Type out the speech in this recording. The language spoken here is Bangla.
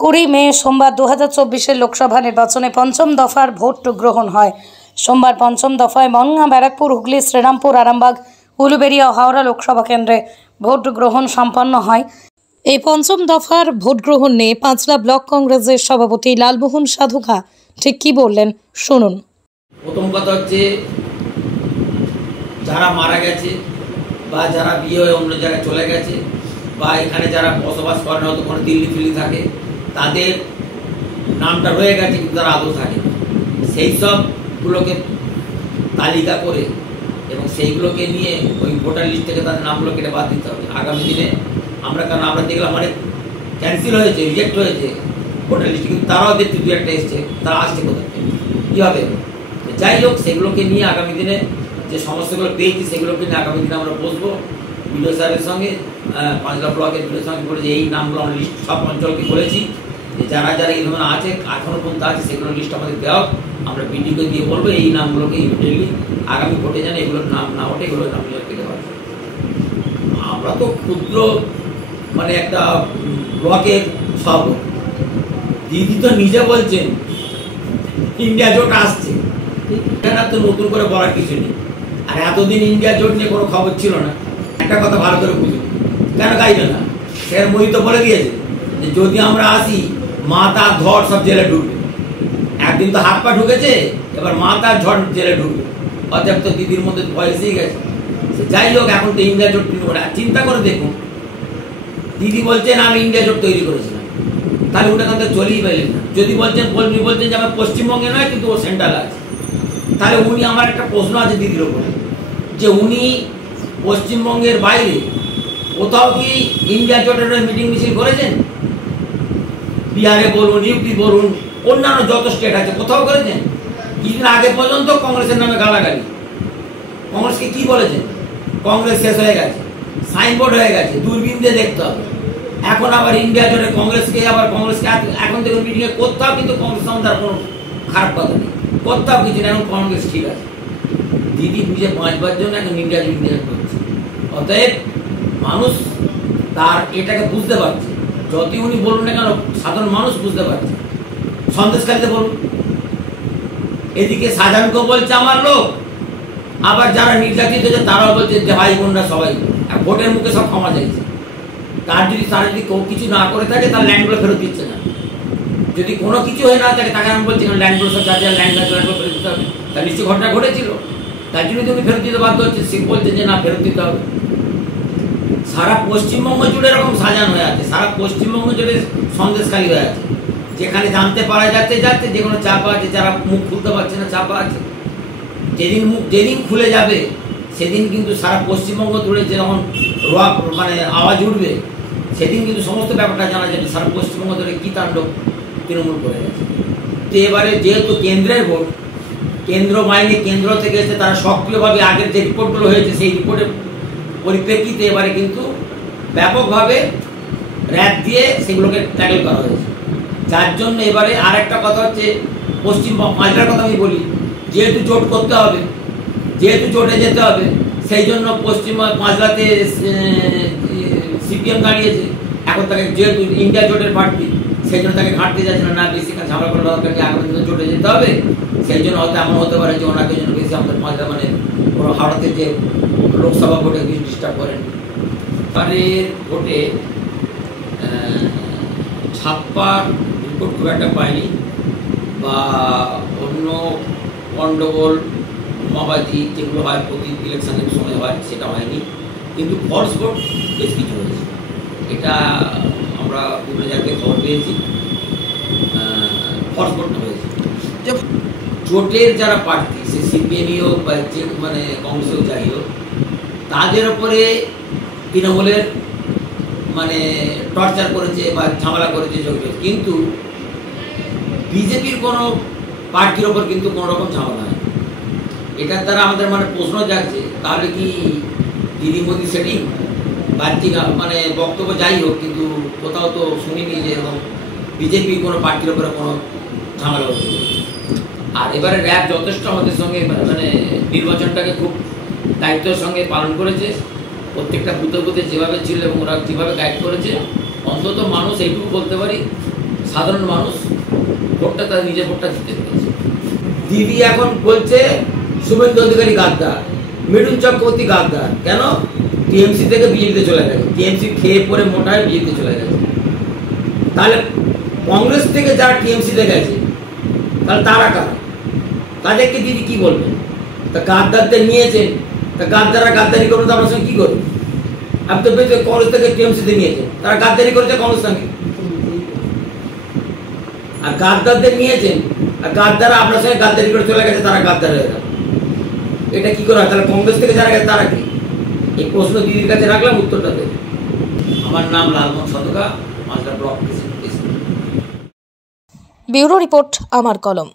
20 মে সোমবার 2024 লোকসভা নির্বাচনে পঞ্চম দফার ভোট গ্রহণ হয়। সোমবার পঞ্চম দফায় বনগাঁ, ব্যারাকপুর, হুগলি, শ্রীরামপুর, আরামবাগ, উলুবেড়িয়া ও হাওড়া লোকসভা কেন্দ্রে ভোট গ্রহণ সম্পন্ন হয়। এই পঞ্চম দফার ভোট গ্রহণ নিয়ে পাঁচলা ব্লক কংগ্রেসের সভাপতি লালমোহন সাধুকা ঠিক কি বললেন শুনুন। প্রথম কথা হচ্ছে, যারা মারা গেছে বা যারা বিয়ে হয়ে অন্য জায়গায় চলে গেছে বা এখানে যারা বসবাস করেন, হয়তো কোনো দিল্লি ফিল্লি থাকে, তাদের নামটা রয়ে গেছে কিন্তু তারা আদৌ থাকে, সেই সবগুলোকে তালিকা করে এবং সেইগুলোকে নিয়ে ওই ভোটার লিস্ট থেকে তাদের নামগুলো কেটে বাদ দিতে হবে আগামী দিনে। কারণ আমরা দেখলাম অনেক ক্যান্সেল হয়েছে, রিজেক্ট হয়েছে ভোটার লিস্টে, কিন্তু তারাও দেখতে দু একটা এসছে, তারা আসছে কোথা থেকে, কীভাবে। যাই হোক, সেগুলোকে নিয়ে আগামী দিনে যে সমস্যাগুলো পেয়েছি সেগুলোকে নিয়ে আগামী দিনে আমরা বসবো বিডিও সাহেবের সঙ্গে, পাঁচলা ব্লকের বিডিও সঙ্গে বলে যে এই নামগুলো আমরা লিস্ট সব অঞ্চলকে বলেছি যে যারা যারা এই ধরনের আছে এখনো পর্যন্ত আছে সেগুলো লিস্ট আমাদের দেওয়া, আমরা বিডিওকে দিয়ে বলবো এই নামগুলোকে ইমিডিয়েটলি আগামী ভোটে যেন এগুলোর নাম না ওঠে, এগুলোর নামগুলো কেটে পারে। আমরা তো ক্ষুদ্র মানে একটা ব্লকের সব দিদি তো নিজে বলছেন ইন্ডিয়া জোট আসছে, এখানে তো নতুন করে বলার কিছু নেই। আর এতদিন ইন্ডিয়া জোট নিয়ে কোনো খবর ছিল না। একটা কথা ভালো করে বুঝুন, কেন গাইবে না, স্যার মোদি তো বলে দিয়েছে যে যদি আমরা আসি মাথা ধর সব জেলে ঢুকবে। একদিন তো হাত পা ঢুকেছে, এবার মাথা ঝড় জেলে ঢুকবে। অতএব তো দিদির মধ্যে ভয় এসেই গেছে। যাই হোক, এখন তো ইন্ডিয়া জোট চিন্তা করে দেখুন, দিদি বলছেন আমি ইন্ডিয়া জোট তৈরি করেছিলাম, তাহলে ওটা কিন্তু চলেই পাইলেন না। যদি বলছেন যে আমার পশ্চিমবঙ্গে নয় কিন্তু ও সেন্ট্রাল আছে, তাহলে উনি আমার একটা প্রশ্ন আছে দিদির ওপরে, যে উনি পশ্চিমবঙ্গের বাইরে কোথাও কি ইন্ডিয়া জোটের মিটিং মিছিল করেছেন? বিহারে বলুন, ইউপি বলুন, অন্যান্য যত স্টেট আছে কোথাও করেছেন? কিছুদিন আগে পর্যন্ত কংগ্রেসের নামে গালাগালি। কংগ্রেসকে কি বলেছেন? কংগ্রেস শেষ হয়ে গেছে, সাইনবোর্ড হয়ে গেছে, দূরবীন দিয়ে দেখতে হবে। এখন আবার ইন্ডিয়া জোটে কংগ্রেসকে এখন থেকে মিটিংয়ে কোথাও কিন্তু কংগ্রেস সম্বন্ধে কোনো খারাপ কথা নেই, কোথাও কিছু নেই, এখন কংগ্রেস ঠিক আছে। দিদি নিজে বাঁচবার জন্য এখন ইন্ডিয়া করছে। অতএব মানুষ তার এটাকে বুঝতে পারছে, যতই উনি বলুন না কেন সাধারণ মানুষ বুঝতে পারছে। সন্দেশখালীতে বলুন, এদিকে সাজানকেও বলছে আমার লোক, আবার যারা নির্যাতিত হয়েছে তারাও বলছে যে ভাই বোনরা সবাই ভোটের মুখে সব ক্ষমা চাইছে। তারা যদি কিছু না করে থাকে তার ল্যান্ডগুলো ফেরত দিচ্ছে না। যদি কোনো কিছু হয়ে না থাকে তাকে আমি বলছি ল্যান্ডগুলো সব যার ল্যান্ডগুলো ফেরত দিতে হবে, তার নিশ্চয়ই ঘটনা ঘটেছিল, তার জন্য তুমি ফেরত দিতে বাধ্য হচ্ছে। সে বলছে যে না ফেরত দিতে হবে। সারা পশ্চিমবঙ্গ জুড়ে এরকম সাজানো হয়ে আছে, সারা পশ্চিমবঙ্গ জুড়ে সন্দেশখালী হয়ে আছে, যেখানে জানতে পারা যাচ্ছে যে কোনো চাপা আছে, যারা মুখ খুলতে পারছে না চাপা আছে। যেদিন খুলে যাবে সেদিন কিন্তু সারা পশ্চিমবঙ্গ জুড়ে যেমন মানে আওয়াজ উঠবে, সেদিন কিন্তু সমস্ত ব্যাপারটা জানা যাবে সারা পশ্চিমবঙ্গ ধরে কী তাণ্ডব তৃণমূল করে গেছে। তো এবারে যেহেতু কেন্দ্রের ভোট, কেন্দ্র বাহিনী কেন্দ্র থেকে এসে তারা সক্রিয়ভাবে আগের যে রিপোর্টগুলো হয়েছে সেই রিপোর্টের পরিপ্রেক্ষিতে এবারে কিন্তু ব্যাপকভাবে র্যাপ দিয়ে সেগুলোকে ট্যাকেল করা হয়েছে। যার জন্য এবারে আর একটা কথা হচ্ছে, পশ্চিমবঙ্গ পাঁচলার কথা আমি বলি, যেহেতু জোট করতে হবে, যেহেতু জোটে যেতে হবে, সেই জন্য পশ্চিমবঙ্গ পাঁচলাতে সিপিএম দাঁড়িয়েছে। এখন তাকে যেহেতু ইন্ডিয়া জোটের প্রার্থী, সেই জন্য তাকে ঘাঁটতে যাচ্ছে না, বেশি ঝামেলা করার দরকার নেই, আগামী দিনে জোটে যেতে হবে। সেই জন্য হয়তো এমন হতে পারে যে ওনাকে জন্য বেশি আমাদের পাঁচলা মানে কোনো হাওড়াতে যে লোকসভা ভোটে কিছু ডিস্টার্ব করেন। এবারের ভোটে ছাপ্পার রিপোর্ট খুব একটা পায়নি, বা অন্য গণ্ডগোল মাবাজি যেগুলো হয় প্রতি ইলেকশনের সময় হয় সেটা হয়নি, কিন্তু ফলস ভোট বেশ কিছু হয়েছে। এটা আমরা বিভিন্ন জায়গায় খবর পেয়েছি, ফলস ভোট হয়েছে। জোটের যারা প্রার্থী, সে সিপিএমই হোক বা যে মানে কংগ্রেস হোক যাই হোক, তাদের ওপরে তৃণমূলের মানে টর্চার করেছে বা ঝামেলা করেছে যোগ্য, কিন্তু বিজেপির কোনো পার্টির ওপর কিন্তু কোনো রকম ঝামেলা হয়। এটার দ্বারা আমাদের মানে প্রশ্ন জাগছে, তাহলে কি দিদি মোদি সেটিং বাহ্যিক মানে বক্তব্য যাই হোক, কিন্তু কোথাও তো শুনিনি যে এরকম বিজেপির কোনো পার্টির ওপরে কোনো ঝামেলা হচ্ছে। আর এবারে র্যাব যথেষ্ট আমাদের সঙ্গে মানে নির্বাচনটাকে খুব দায়িত্বের সঙ্গে পালন করেছে। প্রত্যেকটা বুথে বুথে যেভাবে ছিল এবং ওরা যেভাবে গাইড করেছে, অন্তত মানুষ এইটুকু বলতে পারি সাধারণ মানুষ ভোটটা তার নিজের ভোটটা জিতে পেয়েছে। দিদি এখন বলছে শুভেন্দু অধিকারী গাদ্দার, মৃদুল চক্রবর্তী গাদ্দার। কেন? টিএমসি থেকে বিজেপিতে চলে গেছে, টিএমসি খেয়ে পরে মোটায় বিজেপিতে চলে গেছে। তাহলে কংগ্রেস থেকে যারা টিএমসিতে গেছে তাহলে তারা কারা? তাদেরকে দিদি কি বলবেন? তা গাদ্দারদের নিয়েছেন, তা গাদ্দাররা গাদ্দারি করবেন তো আপনার সঙ্গে কি করবেন? আপনি তো বেঁচে কংগ্রেস থেকে টিএমসিতে নিয়েছেন, তারা গাদ্দারি করেছে কংগ্রেস সঙ্গে। আর গাদ্দারদের নিয়েছেন, আর গাদ্দাররা আপনার সঙ্গে গাদ্দারি করে চলে গেছে, তারা গাদ্দার হয়ে গেল। এটা কি করে হয়? তাহলে কংগ্রেস থেকে যারা গেছে তারা কি? এই প্রশ্ন দিদির কাছে রাখলাম, উত্তরটা দেবে। আমার নাম Lalmohan Sadka, Malda block president. Bureau report, আমার কলম।